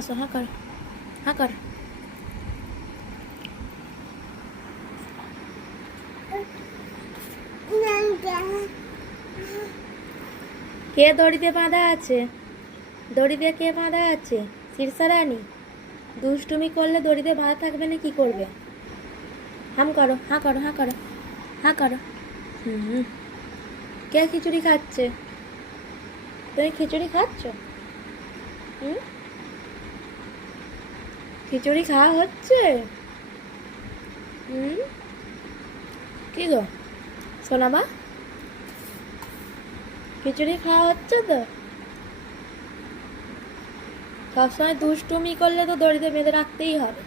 আসো, হ্যাঁ কর, হ্যাঁ কর। কে দড়িতে বাঁধা আছে? দড়িতে কে বাঁধা আছে? শীর্ষারানী। দুষ্টুমি করলে দড়িতে বাঁধা থাকবে না, কি করবে? হাম করো, হাঁ করো, হাঁ করো, হাঁ করো। হুম। কে খিচুড়ি খাচ্ছে? তুমি খিচুড়ি খাচ্ছ? হুম, খিচুড়ি খাওয়া হচ্ছে? হুম, কি গো সোনামা, খিচুড়ি খাওয়া হচ্ছে তো? সবসময় দুষ্টুমি করলে তো দড়িতে বেঁধে রাখতেই হবে।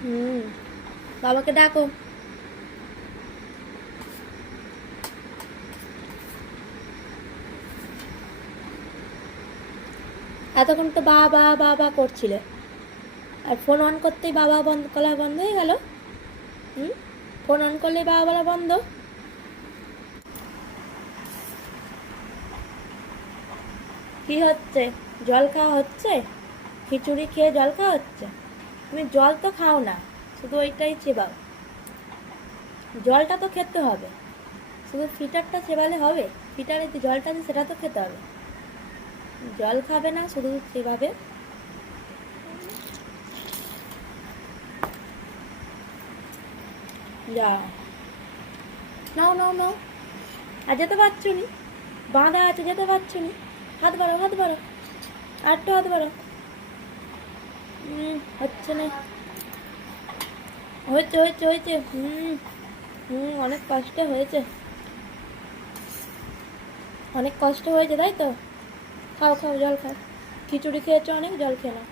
হুম, বাবাকে ডাকো। এতক্ষণ তো বাবা বাবা করছিলে, আর ফোন অন করতেই বাবা বন্ধ করা বন্ধ হয়ে গেল। হুম, ফোন অন করলেই বাবা বলা বন্ধ। কি হচ্ছে? জল খাওয়া হচ্ছে? খিচুড়ি খেয়ে জল খাওয়া হচ্ছে? তুমি জল তো খাও না, শুধু ওইটাই চেবাও। জলটা তো খেতে হবে, শুধু ফিটারটা চেবালে হবে? ফিটারে যে জলটা আছে সেটা তো খেতে হবে। জল খাবে না, শুধু চেবাবে। যা, নাও নাও নাও। আর যেতে পারছো নি, বাঁধা আছে, যেতে পারছো নি। হাত বাড়ো, হাত বাড়ো, আর একটু হাত বাড়ো। হচ্ছে না। হয়েছে হয়েছে হয়েছে। হুম, হুম, অনেক কষ্ট হয়েছে, অনেক কষ্ট হয়েছে, তাই তো? খাও খাও, জল খাও। খিচুড়ি খেয়েছো অনেক, জল খেয়ে নাও।